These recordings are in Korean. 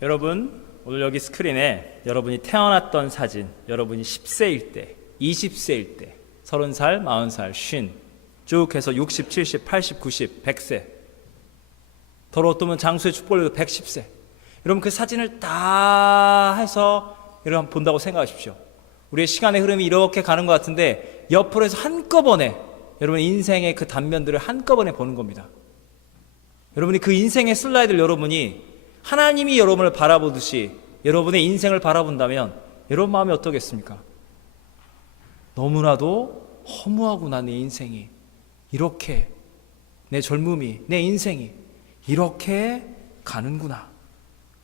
여러분, 오늘 여기 스크린에 여러분이 태어났던 사진, 여러분이 10세일 때, 20세일 때, 30살, 40살, 50, 쭉 해서 60, 70, 80, 90, 100세, 더러 어떠면 장수의 축복을 110세. 여러분 그 사진을 다 해서 여러분 본다고 생각하십시오. 우리의 시간의 흐름이 이렇게 가는 것 같은데 옆으로 해서 한꺼번에 여러분 인생의 그 단면들을 한꺼번에 보는 겁니다. 여러분이 그 인생의 슬라이드를 여러분이 하나님이 여러분을 바라보듯이 여러분의 인생을 바라본다면 여러분 마음이 어떠겠습니까? 너무나도 허무하구나. 내 인생이 이렇게, 내 젊음이, 내 인생이 이렇게 가는구나.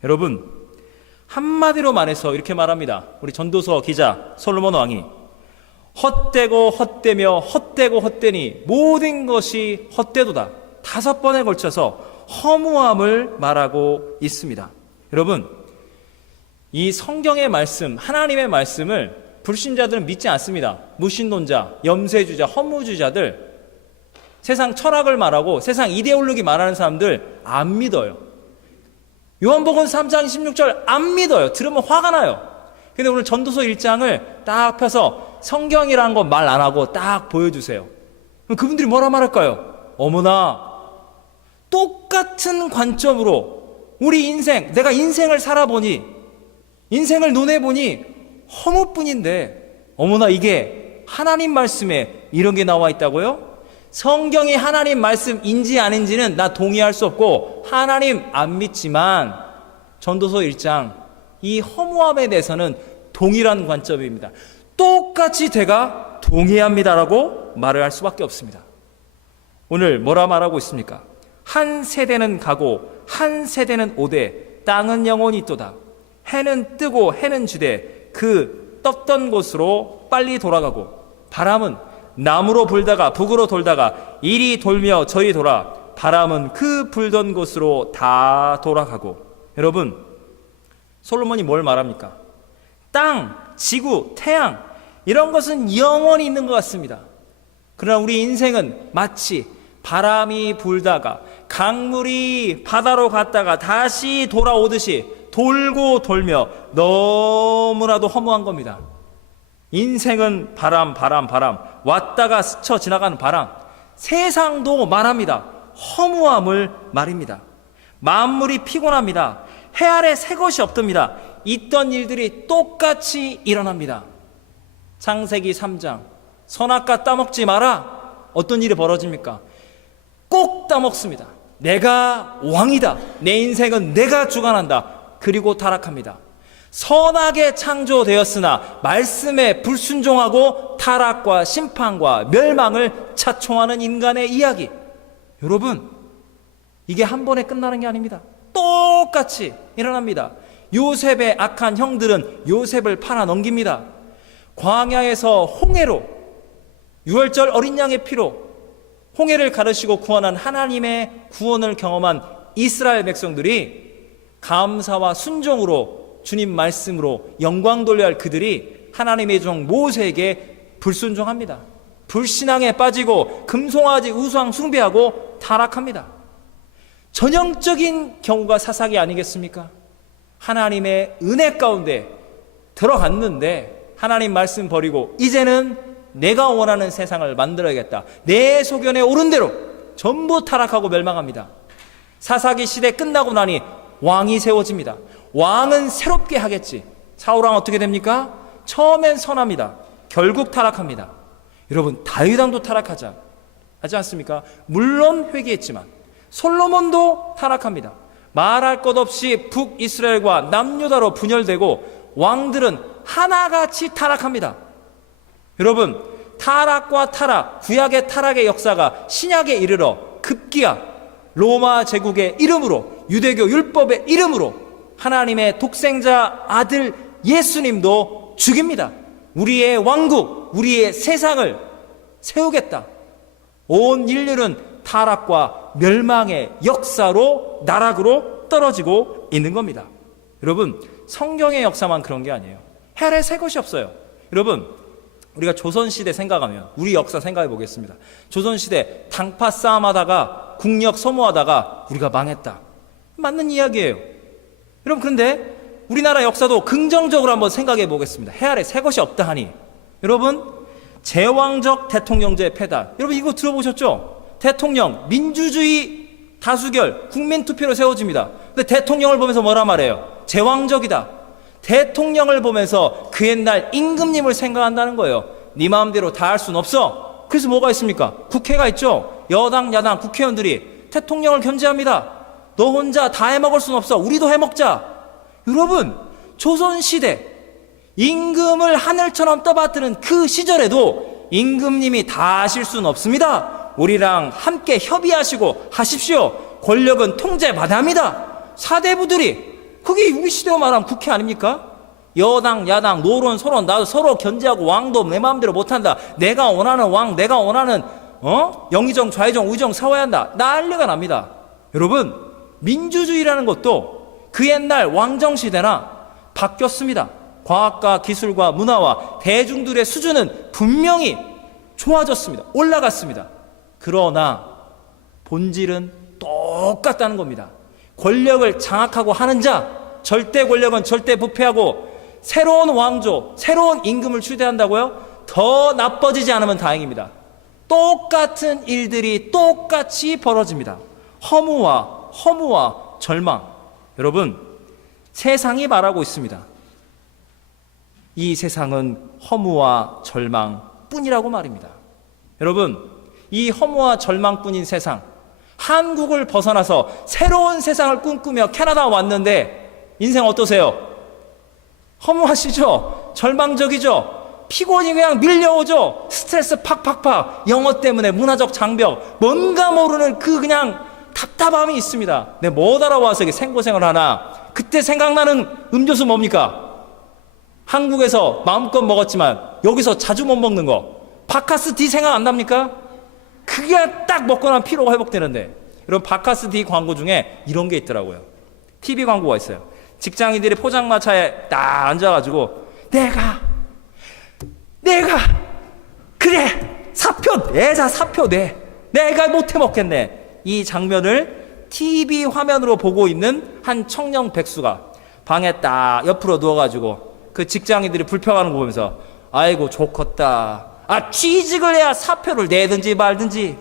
여러분, 한마디로 말해서 이렇게 말합니다. 우리 전도서 기자 솔로몬 왕이 헛되고 헛되며 헛되고 헛되니 모든 것이 헛되도다. 5번에 걸쳐서 허무함을 말하고 있습니다. 여러분, 이 성경의 말씀, 하나님의 말씀을 불신자들은 믿지 않습니다. 무신론자, 염세주자, 허무주자들, 세상 철학을 말하고 세상 이데올로기 말하는 사람들 안 믿어요. 요한복음 3장 16절 안 믿어요. 들으면 화가 나요. 근데 오늘 전도서 1장을 딱 펴서 성경이라는 거 말 안 하고 딱 보여주세요. 그럼 그분들이 뭐라 말할까요? 어머나, 똑같은 관점으로 우리 인생, 내가 인생을 살아보니, 인생을 논해보니 허무뿐인데 어머나 이게 하나님 말씀에 이런 게 나와 있다고요? 성경이 하나님 말씀인지 아닌지는 나 동의할 수 없고 하나님 안 믿지만 전도서 1장 이 허무함에 대해서는 동일한 관점입니다. 똑같이 제가 동의합니다라고 말을 할 수밖에 없습니다. 오늘 뭐라 말하고 있습니까? 한 세대는 가고 한 세대는 오되 땅은 영원히 있도다. 해는 뜨고 해는 지되 그 떴던 곳으로 빨리 돌아가고 바람은 남으로 불다가 북으로 돌다가 이리 돌며 저리 돌아 바람은 그 불던 곳으로 다 돌아가고. 여러분, 솔로몬이 뭘 말합니까? 땅, 지구, 태양 이런 것은 영원히 있는 것 같습니다. 그러나 우리 인생은 마치 바람이 불다가 강물이 바다로 갔다가 다시 돌아오듯이 돌고 돌며 너무나도 허무한 겁니다. 인생은 바람 왔다가 스쳐 지나가는 바람. 세상도 말합니다. 허무함을 말입니다. 만물이 피곤합니다. 해 아래 새 것이 없답니다. 있던 일들이 똑같이 일어납니다. 창세기 3장 선악과 따먹지 마라. 어떤 일이 벌어집니까? 꼭 따먹습니다. 내가 왕이다. 내 인생은 내가 주관한다. 그리고 타락합니다. 선하게 창조되었으나 말씀에 불순종하고 타락과 심판과 멸망을 자청하는 인간의 이야기. 여러분, 이게 한 번에 끝나는 게 아닙니다. 똑같이 일어납니다. 요셉의 악한 형들은 요셉을 팔아 넘깁니다. 광야에서 홍해로, 유월절 어린 양의 피로 홍해를 가르시고 구원한 하나님의 구원을 경험한 이스라엘 백성들이 감사와 순종으로 주님 말씀으로 영광 돌려야 할 그들이 하나님의 종 모세에게 불순종합니다. 불신앙에 빠지고 금송아지 우상 숭배하고 타락합니다. 전형적인 경우가 사사기 아니겠습니까? 하나님의 은혜 가운데 들어갔는데 하나님 말씀 버리고 이제는 내가 원하는 세상을 만들어야겠다. 내 소견에 옳은 대로 전부 타락하고 멸망합니다. 사사기 시대 끝나고 나니 왕이 세워집니다. 왕은 새롭게 하겠지. 사울왕 어떻게 됩니까? 처음엔 선합니다. 결국 타락합니다. 여러분, 다윗왕도 타락하지 않습니까? 물론 회개했지만 솔로몬도 타락합니다. 말할 것 없이 북이스라엘과 남유다로 분열되고 왕들은 하나같이 타락합니다. 여러분, 타락과 타락, 구약의 타락의 역사가 신약에 이르러 급기야 로마 제국의 이름으로, 유대교 율법의 이름으로 하나님의 독생자 아들 예수님도 죽입니다. 우리의 왕국, 우리의 세상을 세우겠다. 온 인류는 타락과 멸망의 역사로, 나락으로 떨어지고 있는 겁니다. 여러분, 성경의 역사만 그런 게 아니에요. 해 아래 새 것이 없어요. 여러분, 우리가 조선시대 생각하면 우리 역사 생각해 보겠습니다. 조선시대 당파 싸움하다가 국력 소모하다가 우리가 망했다. 맞는 이야기예요. 여러분, 그런데 우리나라 역사도 긍정적으로 한번 생각해 보겠습니다. 해 아래 새 것이 없다 하니. 여러분, 제왕적 대통령제 폐단. 여러분, 이거 들어보셨죠? 대통령, 민주주의 다수결, 국민투표로 세워집니다. 근데 대통령을 보면서 뭐라 말해요? 제왕적이다. 대통령을 보면서 그 옛날 임금님을 생각한다는 거예요. 네 마음대로 다 할 수는 없어. 그래서 뭐가 있습니까? 국회가 있죠. 여당, 야당, 국회의원들이 대통령을 견제합니다. 너 혼자 다 해먹을 수는 없어. 우리도 해먹자. 여러분, 조선시대 임금을 하늘처럼 떠받드는 그 시절에도 임금님이 다 하실 수는 없습니다. 우리랑 함께 협의하시고 하십시오. 권력은 통제받아야 합니다. 사대부들이, 그게 우리 시대로 말하면 국회 아닙니까? 여당, 야당, 노론, 소론, 나도 서로 견제하고 왕도 내 마음대로 못한다. 내가 원하는 왕, 내가 원하는 영의정, 좌의정, 우의정 세워야 한다. 난리가 납니다. 여러분, 민주주의라는 것도 그 옛날 왕정시대나 바뀌었습니다. 과학과 기술과 문화와 대중들의 수준은 분명히 좋아졌습니다. 올라갔습니다. 그러나 본질은 똑같다는 겁니다. 권력을 장악하고 하는 자, 절대 권력은 절대 부패하고 새로운 왕조, 새로운 임금을 추대한다고요? 더 나빠지지 않으면 다행입니다. 똑같은 일들이 똑같이 벌어집니다. 허무와 절망. 여러분, 세상이 말하고 있습니다. 이 세상은 허무와 절망뿐이라고 말입니다. 여러분, 이 허무와 절망뿐인 세상, 한국을 벗어나서 새로운 세상을 꿈꾸며 캐나다 왔는데 인생 어떠세요? 허무하시죠? 절망적이죠? 피곤이 그냥 밀려오죠? 스트레스 팍팍팍, 영어 때문에 문화적 장벽, 뭔가 모르는 그 그냥 답답함이 있습니다. 내 못 알아와서 이게 생고생을 하나. 그때 생각나는 음료수 뭡니까? 한국에서 마음껏 먹었지만 여기서 자주 못 먹는 거, 바카스 D 생각 안 납니까? 그게 딱 먹고 나면 피로가 회복되는데, 여러분, 바카스 D 광고 중에 이런 게 있더라고요. TV 광고가 있어요. 직장인들이 포장마차에 딱 앉아가지고 내가 그래 사표 내자, 사표 내가 못해 먹겠네. 이 장면을 TV 화면으로 보고 있는 한 청년 백수가 방에 딱 옆으로 누워가지고 그 직장인들이 불평하는 거 보면서, 아이고 좋겠다. 취직을 해야 사표를 내든지 말든지.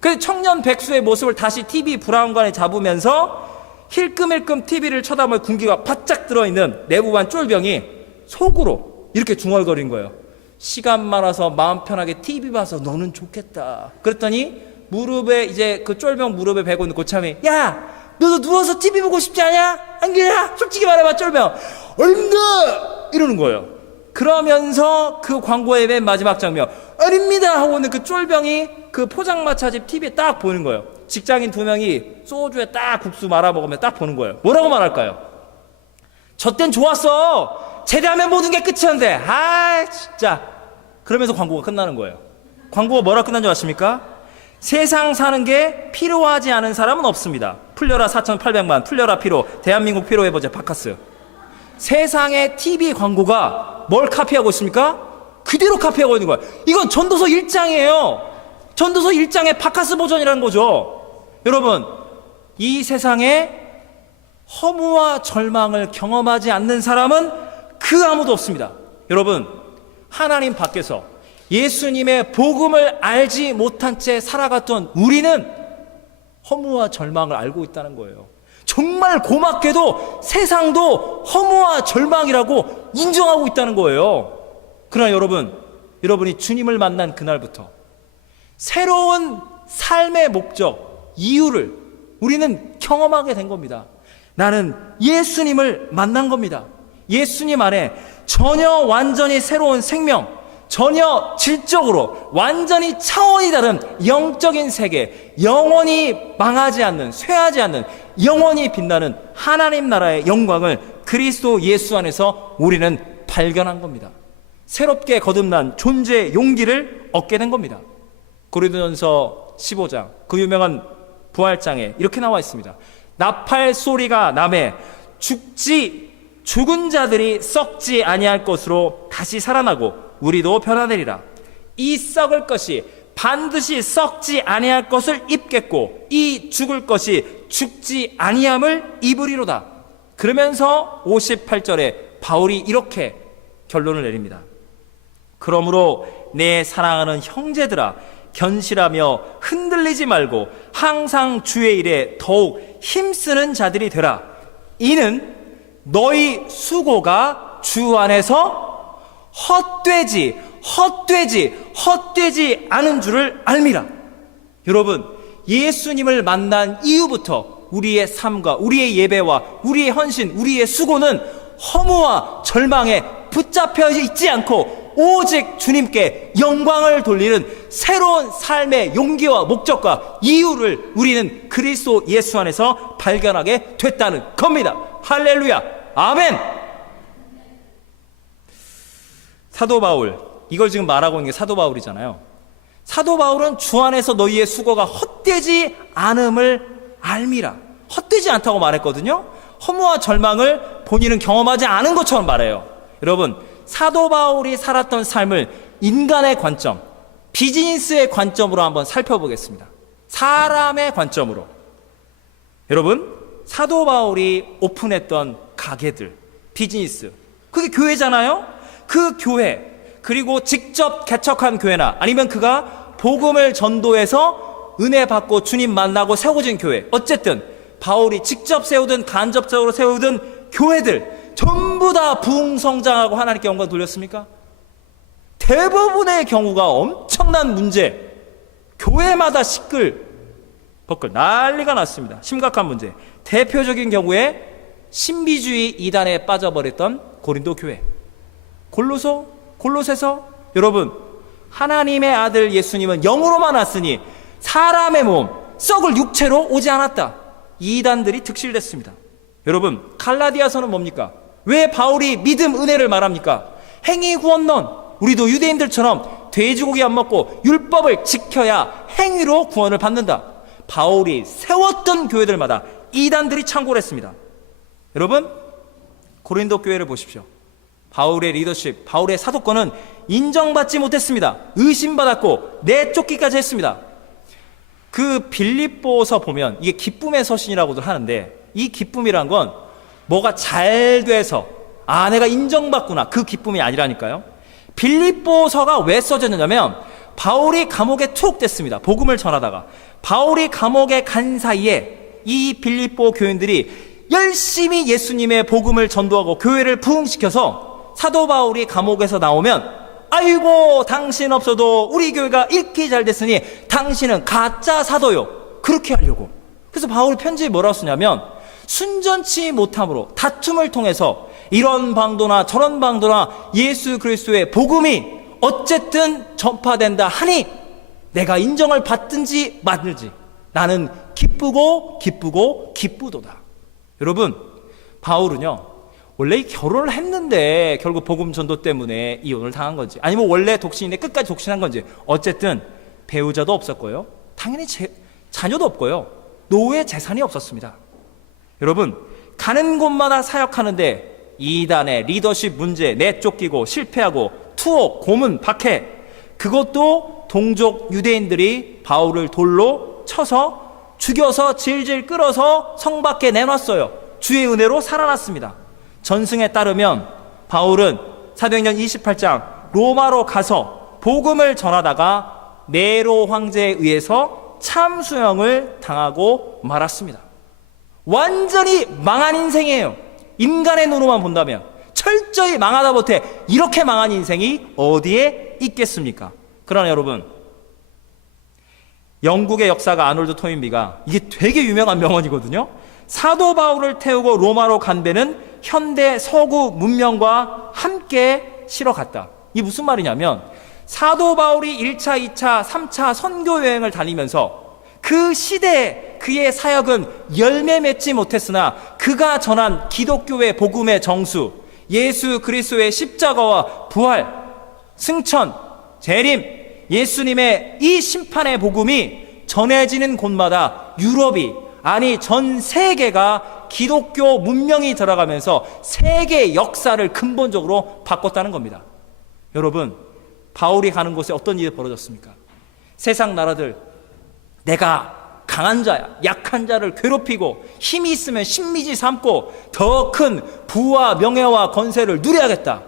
그 청년 백수의 모습을 다시 TV 브라운관에 잡으면서 힐끔힐끔 TV를 쳐다보며 군기가 바짝 들어있는 내부반 쫄병이 속으로 이렇게 중얼거린 거예요. 시간 많아서 마음 편하게 TV 봐서 너는 좋겠다. 그랬더니 무릎에, 이제 그 쫄병 무릎에 베고 있는 고참이, 야, 너도 누워서 TV 보고 싶지 않냐? 안 그래? 솔직히 말해봐, 쫄병. 얼른가! 이러는 거예요. 그러면서 그 광고의 맨 마지막 장면, 아닙니다! 하고 있는 그 쫄병이 그 포장마차집 TV에 딱 보는 거예요. 직장인 두 명이 소주에 딱 국수 말아 먹으면 딱 보는 거예요. 뭐라고 말할까요? 저 땐 좋았어. 제대하면 모든 게 끝이었는데. 진짜. 그러면서 광고가 끝나는 거예요. 광고가 뭐라 끝난 줄 아십니까? 세상 사는 게 필요하지 않은 사람은 없습니다. 풀려라 4,800만, 풀려라 피로, 대한민국 피로해보자, 바카스. 세상의 TV 광고가 뭘 카피하고 있습니까? 그대로 카피하고 있는 거예요. 이건 전도서 1장이에요. 전도서 1장의 바카스 버전이라는 거죠. 여러분, 이 세상에 허무와 절망을 경험하지 않는 사람은 그 아무도 없습니다. 여러분, 하나님 밖에서 예수님의 복음을 알지 못한 채 살아갔던 우리는 허무와 절망을 알고 있다는 거예요. 정말 고맙게도 세상도 허무와 절망이라고 인정하고 있다는 거예요. 그러나 여러분이 주님을 만난 그날부터 새로운 삶의 목적, 이유를 우리는 경험하게 된 겁니다. 나는 예수님을 만난 겁니다. 예수님 안에 전혀 완전히 새로운 생명, 전혀 질적으로 완전히 차원이 다른 영적인 세계, 영원히 망하지 않는, 쇠하지 않는, 영원히 빛나는 하나님 나라의 영광을 그리스도 예수 안에서 우리는 발견한 겁니다. 새롭게 거듭난 존재의 용기를 얻게 된 겁니다. 고린도전서 15장, 그 유명한 부활장에 이렇게 나와 있습니다. 나팔 소리가 나매 죽은 자들이 썩지 아니할 것으로 다시 살아나고 우리도 변화되리라. 이 썩을 것이 반드시 썩지 아니할 것을 입겠고 이 죽을 것이 죽지 아니함을 입으리로다. 그러면서 58절에 바울이 이렇게 결론을 내립니다. 그러므로 내 사랑하는 형제들아, 견실하며 흔들리지 말고 항상 주의 일에 더욱 힘쓰는 자들이 되라. 이는 너희 수고가 주 안에서 헛되지 않은 줄을 알미라. 여러분, 예수님을 만난 이후부터 우리의 삶과 우리의 예배와 우리의 헌신, 우리의 수고는 허무와 절망에 붙잡혀 있지 않고 오직 주님께 영광을 돌리는 새로운 삶의 용기와 목적과 이유를 우리는 그리스도 예수 안에서 발견하게 됐다는 겁니다. 할렐루야, 아멘. 사도 바울, 이걸 지금 말하고 있는 게 사도 바울이잖아요. 사도 바울은 주 안에서 너희의 수고가 헛되지 않음을 알미라. 헛되지 않다고 말했거든요. 허무와 절망을 본인은 경험하지 않은 것처럼 말해요. 여러분, 사도 바울이 살았던 삶을 인간의 관점, 비즈니스의 관점으로 한번 살펴보겠습니다. 사람의 관점으로. 여러분, 사도 바울이 오픈했던 가게들, 비즈니스, 그게 교회잖아요. 그 교회, 그리고 직접 개척한 교회나 아니면 그가 복음을 전도해서 은혜 받고 주님 만나고 세워진 교회, 어쨌든 바울이 직접 세우든 간접적으로 세우든 교회들 전부 다 부흥성장하고 하나님께 영광 돌렸습니까? 대부분의 경우가 엄청난 문제, 교회마다 시끌벅글 난리가 났습니다. 심각한 문제. 대표적인 경우에 신비주의 이단에 빠져버렸던 고린도 교회, 골로새서. 여러분, 하나님의 아들 예수님은 영으로만 왔으니 사람의 몸, 썩을 육체로 오지 않았다. 이단들이 득실됐습니다. 여러분, 갈라디아서는 뭡니까? 왜 바울이 믿음, 은혜를 말합니까? 행위 구원론. 우리도 유대인들처럼 돼지고기 안 먹고 율법을 지켜야 행위로 구원을 받는다. 바울이 세웠던 교회들마다 이단들이 창궐 했습니다. 여러분, 고린도 교회를 보십시오. 바울의 리더십, 바울의 사도권은 인정받지 못했습니다. 의심받았고 내쫓기까지 했습니다. 그 빌립보서 보면 이게 기쁨의 서신이라고도 하는데, 이 기쁨이란 건 뭐가 잘 돼서 내가 인정받구나, 그 기쁨이 아니라니까요. 빌립보서가 왜 써졌느냐면 바울이 감옥에 투옥됐습니다. 복음을 전하다가 바울이 감옥에 간 사이에 이 빌립보 교인들이 열심히 예수님의 복음을 전도하고 교회를 부흥시켜서 사도 바울이 감옥에서 나오면, 아이고 당신 없어도 우리 교회가 이렇게 잘 됐으니 당신은 가짜 사도요, 그렇게 하려고. 그래서 바울이 편지에 뭐라고 쓰냐면, 순전치 못함으로 다툼을 통해서 이런 방도나 저런 방도나 예수 그리스도의 복음이 어쨌든 전파된다 하니 내가 인정을 받든지 말든지 나는 기쁘도다. 여러분, 바울은요, 원래 결혼을 했는데 결국 복음 전도 때문에 이혼을 당한 건지, 아니면 원래 독신인데 끝까지 독신한 건지, 어쨌든 배우자도 없었고요, 당연히 자녀도 없고요, 노후에 재산이 없었습니다. 여러분, 가는 곳마다 사역하는데 이단의 리더십 문제, 내쫓기고 실패하고 투옥, 고문, 박해, 그것도 동족 유대인들이 바울을 돌로 쳐서 죽여서 질질 끌어서 성 밖에 내놨어요. 주의 은혜로 살아났습니다. 전승에 따르면 바울은 사도행전 28장 로마로 가서 복음을 전하다가 네로 황제에 의해서 참수형을 당하고 말았습니다. 완전히 망한 인생이에요. 인간의 눈으로만 본다면 철저히 망하다 못해 이렇게 망한 인생이 어디에 있겠습니까? 그러나 여러분, 영국의 역사가 아놀드 토인비가, 이게 되게 유명한 명언이거든요. 사도 바울을 태우고 로마로 간 배는 현대 서구 문명과 함께 실어갔다. 이게 무슨 말이냐면, 사도 바울이 1차, 2차, 3차 선교 여행을 다니면서 그 시대에 그의 사역은 열매 맺지 못했으나 그가 전한 기독교의 복음의 정수, 예수 그리스도의 십자가와 부활, 승천, 재림, 예수님의 이 심판의 복음이 전해지는 곳마다 유럽이, 아니 전 세계가 기독교 문명이 들어가면서 세계의 역사를 근본적으로 바꿨다는 겁니다. 여러분, 바울이 가는 곳에 어떤 일이 벌어졌습니까? 세상 나라들, 내가 강한 자, 약한 자를 괴롭히고 힘이 있으면 신미지 삼고 더 큰 부와 명예와 건세를 누려야겠다.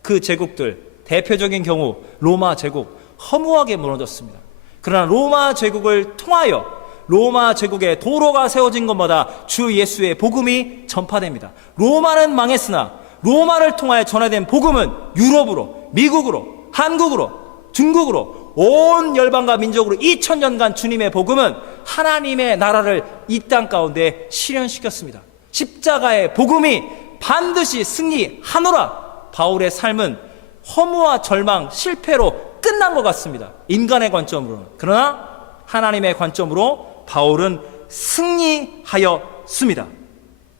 그 제국들, 대표적인 경우 로마 제국 허무하게 무너졌습니다. 그러나 로마 제국을 통하여 로마 제국의 도로가 세워진 것마다 주 예수의 복음이 전파됩니다. 로마는 망했으나 로마를 통하여 전해된 복음은 유럽으로, 미국으로, 한국으로, 중국으로 온 열방과 민족으로 2000년간 주님의 복음은 하나님의 나라를 이 땅 가운데 실현시켰습니다. 십자가의 복음이 반드시 승리하노라. 바울의 삶은 허무와 절망, 실패로 끝난 것 같습니다. 인간의 관점으로는. 그러나 하나님의 관점으로 바울은 승리하였습니다.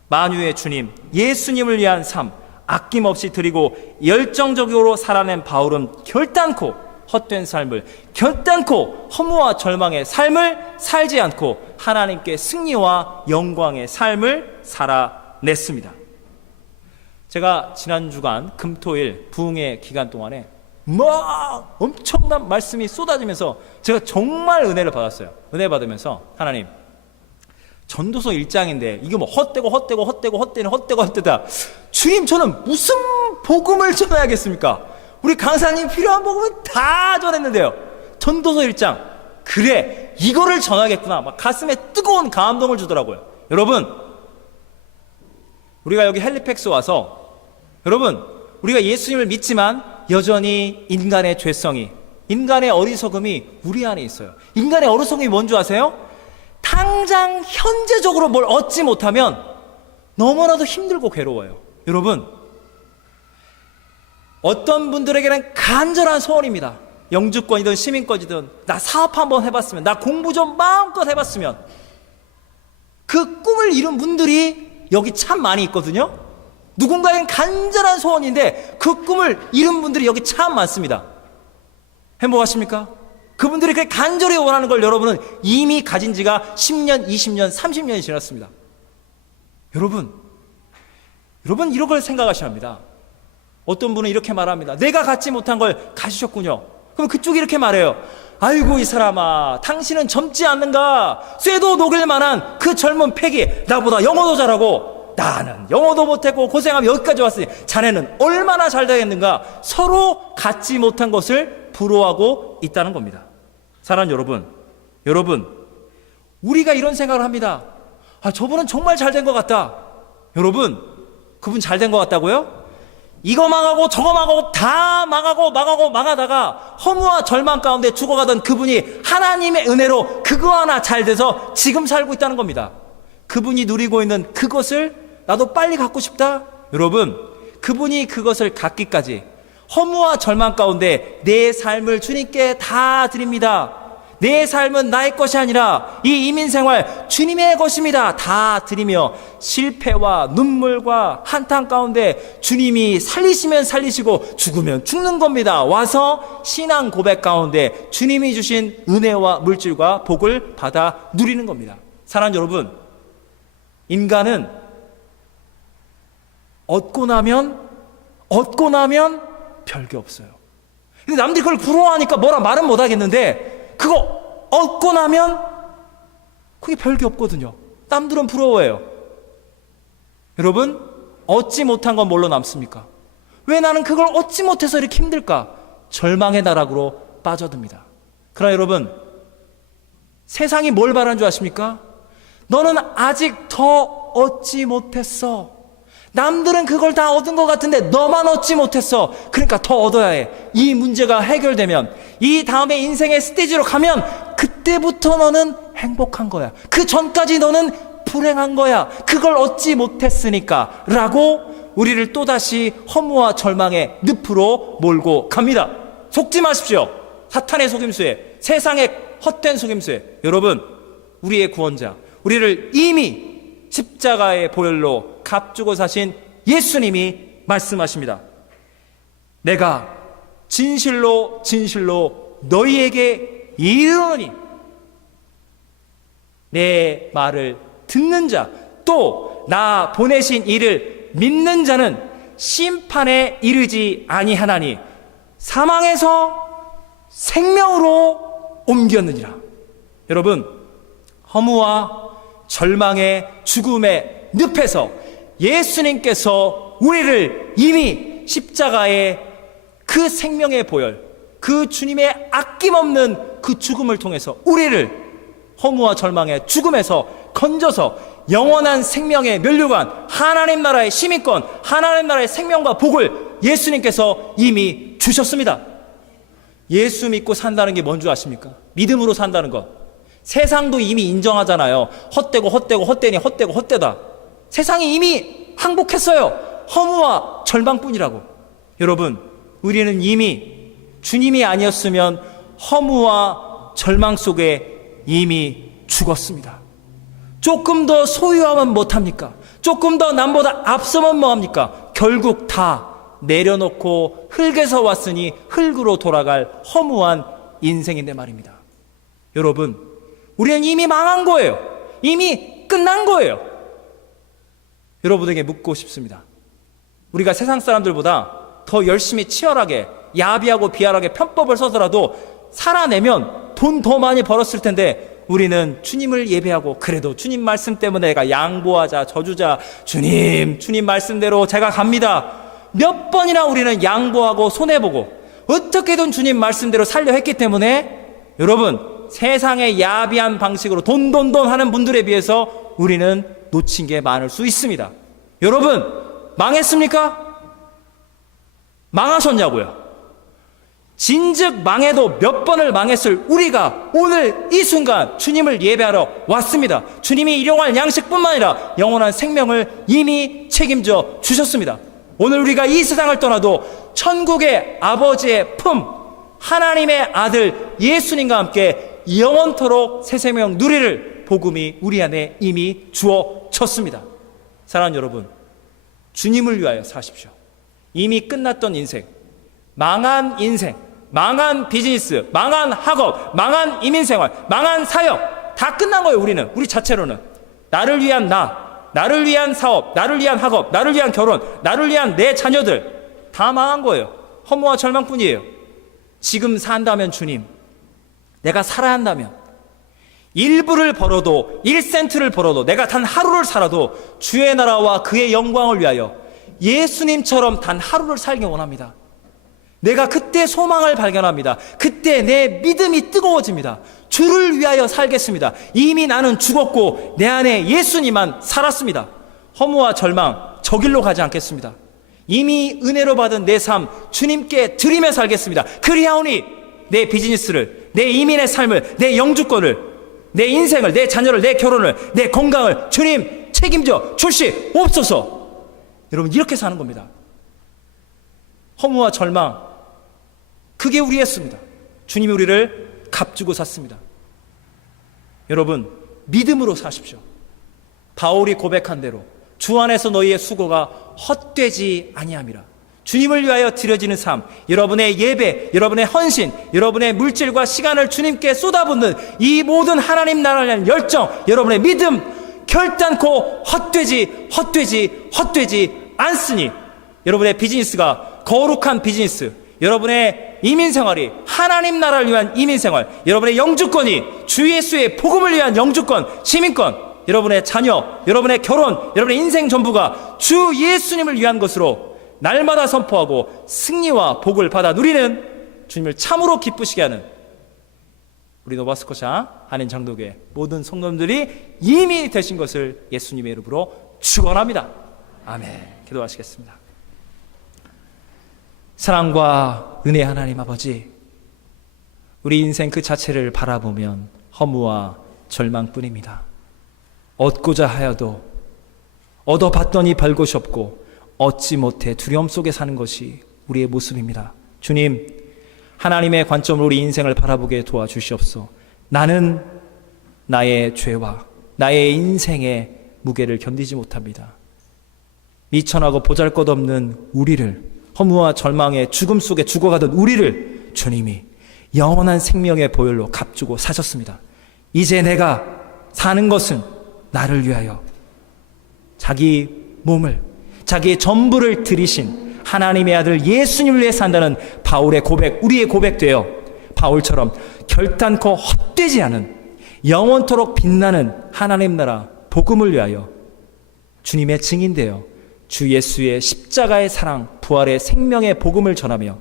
만유의 주님, 예수님을 위한 삶 아낌없이 드리고 열정적으로 살아낸 바울은 결단코 헛된 삶을, 결단코 허무와 절망의 삶을 살지 않고 하나님께 승리와 영광의 삶을 살아냈습니다. 제가 지난 주간 금토일 부흥의 기간 동안에 막 엄청난 말씀이 쏟아지면서 제가 정말 은혜를 받았어요. 은혜 받으면서 하나님, 전도서 1장인데 이게 뭐 헛되다. 주님, 저는 무슨 복음을 전해야겠습니까? 우리 강사님 필요한 복음은 다 전했는데요. 전도서 1장, 그래 이거를 전하겠구나. 막 가슴에 뜨거운 감동을 주더라고요. 여러분, 우리가 여기 헬리팩스 와서, 여러분, 우리가 예수님을 믿지만 여전히 인간의 죄성이, 인간의 어리석음이 우리 안에 있어요. 인간의 어리석음이 뭔지 아세요? 당장 현재적으로 뭘 얻지 못하면 너무나도 힘들고 괴로워요. 여러분, 어떤 분들에게는 간절한 소원입니다. 영주권이든 시민권이든, 나 사업 한번 해봤으면, 나 공부 좀 마음껏 해봤으면. 그 꿈을 이룬 분들이 여기 참 많이 있거든요. 누군가에겐 간절한 소원인데 그 꿈을 이룬 분들이 여기 참 많습니다. 행복하십니까? 그분들이 그 간절히 원하는 걸 여러분은 이미 가진 지가 10년, 20년, 30년이 지났습니다. 여러분 이런 걸 생각하셔야 합니다. 어떤 분은 이렇게 말합니다. 내가 갖지 못한 걸 가지셨군요. 그럼 그쪽이 이렇게 말해요. 아이고 이 사람아, 당신은 젊지 않는가? 쇠도 녹일 만한 그 젊은 패기, 나보다 영어도 잘하고 나는 영어도 못했고 고생하면 여기까지 왔으니 자네는 얼마나 잘 되겠는가? 서로 갖지 못한 것을 부러워하고 있다는 겁니다. 사랑하는 여러분, 우리가 이런 생각을 합니다. 아, 저분은 정말 잘 된 것 같다. 여러분, 그분 잘 된 것 같다고요? 이거 망하고 저거 망하고 다 망하다가 허무와 절망 가운데 죽어가던 그분이 하나님의 은혜로 그거 하나 잘 돼서 지금 살고 있다는 겁니다. 그분이 누리고 있는 그것을 나도 빨리 갖고 싶다. 여러분, 그분이 그것을 갖기까지 허무와 절망 가운데 내 삶을 주님께 다 드립니다. 내 삶은 나의 것이 아니라 이 이민생활 주님의 것입니다. 다 드리며 실패와 눈물과 한탄 가운데 주님이 살리시면 살리시고 죽으면 죽는 겁니다. 와서 신앙 고백 가운데 주님이 주신 은혜와 물질과 복을 받아 누리는 겁니다. 사랑하는 여러분, 인간은 얻고 나면 별게 없어요. 근데 남들이 그걸 부러워하니까 뭐라 말은 못하겠는데 그거 얻고 나면 그게 별게 없거든요. 남들은 부러워해요. 여러분, 얻지 못한 건 뭘로 남습니까? 왜 나는 그걸 얻지 못해서 이렇게 힘들까? 절망의 나락으로 빠져듭니다. 그러나 여러분, 세상이 뭘 말하는 줄 아십니까? 너는 아직 더 얻지 못했어. 남들은 그걸 다 얻은 것 같은데 너만 얻지 못했어. 그러니까 더 얻어야 해. 이 문제가 해결되면, 이 다음에 인생의 스테이지로 가면 그때부터 너는 행복한 거야. 그 전까지 너는 불행한 거야. 그걸 얻지 못했으니까 라고 우리를 또다시 허무와 절망의 늪으로 몰고 갑니다. 속지 마십시오. 사탄의 속임수에, 세상의 헛된 속임수에. 여러분, 우리의 구원자, 우리를 이미 십자가의 보혈로 값주고 사신 예수님이 말씀하십니다. 내가 진실로 너희에게 이르노니 내 말을 듣는 자, 또 나 보내신 이를 믿는 자는 심판에 이르지 아니하나니 사망에서 생명으로 옮겼느니라. 여러분, 허무와 절망의 죽음의 늪에서 예수님께서 우리를 이미 십자가의 그 생명의 보혈, 그 주님의 아낌없는 그 죽음을 통해서 우리를 허무와 절망의 죽음에서 건져서 영원한 생명의 면류관, 하나님 나라의 시민권, 하나님 나라의 생명과 복을 예수님께서 이미 주셨습니다. 예수 믿고 산다는 게 뭔 줄 아십니까? 믿음으로 산다는 것. 세상도 이미 인정하잖아요. 헛되고 헛되고 헛되니 헛되고 헛되다. 세상이 이미 항복했어요. 허무와 절망뿐이라고. 여러분, 우리는 이미 주님이 아니었으면 허무와 절망 속에 이미 죽었습니다. 조금 더 소유하면 못합니까? 조금 더 남보다 앞서면 뭐합니까? 결국 다 내려놓고 흙에서 왔으니 흙으로 돌아갈 허무한 인생인데 말입니다. 여러분, 우리는 이미 망한 거예요. 이미 끝난 거예요. 여러분에게 묻고 싶습니다. 우리가 세상 사람들보다 더 열심히 치열하게 야비하고 비열하게 편법을 써서라도 살아내면 돈 더 많이 벌었을 텐데 우리는 주님을 예배하고 그래도 주님 말씀 때문에 내가 양보하자, 저주자, 주님 말씀대로 제가 갑니다. 몇 번이나 우리는 양보하고 손해보고 어떻게든 주님 말씀대로 살려 했기 때문에 여러분, 세상의 야비한 방식으로 돈 하는 분들에 비해서 우리는 놓친 게 많을 수 있습니다. 여러분, 망했습니까? 망하셨냐고요? 진즉 망해도 몇 번을 망했을 우리가 오늘 이 순간 주님을 예배하러 왔습니다. 주님이 일용할 양식뿐만 아니라 영원한 생명을 이미 책임져 주셨습니다. 오늘 우리가 이 세상을 떠나도 천국의 아버지의 품, 하나님의 아들 예수님과 함께 영원토록 새 생명 누리를 복음이 우리 안에 이미 주어졌습니다. 사랑하는 여러분, 주님을 위하여 사십시오. 이미 끝났던 인생, 망한 인생, 망한 비즈니스, 망한 학업, 망한 이민생활, 망한 사역 다 끝난 거예요. 우리 자체로는 나를 위한 나를 위한 사업, 나를 위한 학업, 나를 위한 결혼, 나를 위한 내 자녀들 다 망한 거예요. 허무와 절망뿐이에요. 지금 산다면 주님, 내가 살아야 한다면 1불을 벌어도 1센트를 벌어도 내가 단 하루를 살아도 주의 나라와 그의 영광을 위하여 예수님처럼 단 하루를 살기 원합니다. 내가 그때 소망을 발견합니다. 그때 내 믿음이 뜨거워집니다. 주를 위하여 살겠습니다. 이미 나는 죽었고 내 안에 예수님만 살았습니다. 허무와 절망 저 길로 가지 않겠습니다. 이미 은혜로 받은 내 삶 주님께 드리며 살겠습니다. 그리하오니 내 비즈니스를, 내 이민의 삶을, 내 영주권을, 내 인생을, 내 자녀를, 내 결혼을, 내 건강을 주님 책임져 주시옵소서. 여러분, 이렇게 사는 겁니다. 허무와 절망, 그게 우리였습니다. 주님이 우리를 값주고 샀습니다. 여러분, 믿음으로 사십시오. 바울이 고백한 대로 주 안에서 너희의 수고가 헛되지 아니함이라. 주님을 위하여 드려지는 삶, 여러분의 예배, 여러분의 헌신, 여러분의 물질과 시간을 주님께 쏟아붓는 이 모든 하나님 나라를 위한 열정, 여러분의 믿음 결단코 헛되지 않으니 여러분의 비즈니스가 거룩한 비즈니스, 여러분의 이민생활이 하나님 나라를 위한 이민생활, 여러분의 영주권이 주 예수의 복음을 위한 영주권, 시민권, 여러분의 자녀, 여러분의 결혼, 여러분의 인생 전부가 주 예수님을 위한 것으로 날마다 선포하고 승리와 복을 받아 누리는 주님을 참으로 기쁘시게 하는 우리 노바스코샤 한인 장로교회 모든 성도님들이 이미 되신 것을 예수님의 이름으로 축원합니다. 아멘. 기도하시겠습니다. 사랑과 은혜 하나님 아버지, 우리 인생 그 자체를 바라보면 허무와 절망뿐입니다. 얻고자 하여도 얻어봤더니 별 곳이 없고 얻지 못해 두려움 속에 사는 것이 우리의 모습입니다. 주님, 하나님의 관점으로 우리 인생을 바라보게 도와주시옵소서. 나는 나의 죄와 나의 인생의 무게를 견디지 못합니다. 미천하고 보잘것없는 우리를, 허무와 절망의 죽음 속에 죽어가던 우리를 주님이 영원한 생명의 보혈로 값주고 사셨습니다. 이제 내가 사는 것은 나를 위하여 자기 몸을, 자기의 전부를 들이신 하나님의 아들 예수님을 위해 산다는 바울의 고백, 우리의 고백되어 바울처럼 결단코 헛되지 않은 영원토록 빛나는 하나님 나라 복음을 위하여 주님의 증인되어 주 예수의 십자가의 사랑, 부활의 생명의 복음을 전하며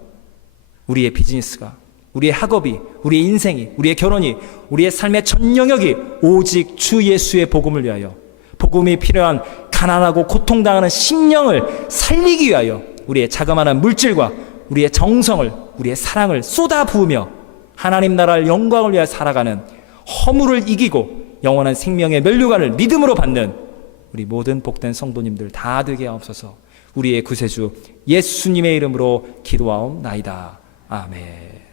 우리의 비즈니스가, 우리의 학업이, 우리의 인생이, 우리의 결혼이, 우리의 삶의 전 영역이 오직 주 예수의 복음을 위하여, 복음이 필요한 가난하고 고통당하는 심령을 살리기 위하여 우리의 자그마한 물질과 우리의 정성을, 우리의 사랑을 쏟아 부으며 하나님 나라의 영광을 위하여 살아가는, 허물을 이기고 영원한 생명의 면류관을 믿음으로 받는 우리 모든 복된 성도님들 다 되게 하옵소서. 우리의 구세주 예수님의 이름으로 기도하옵나이다. 아멘.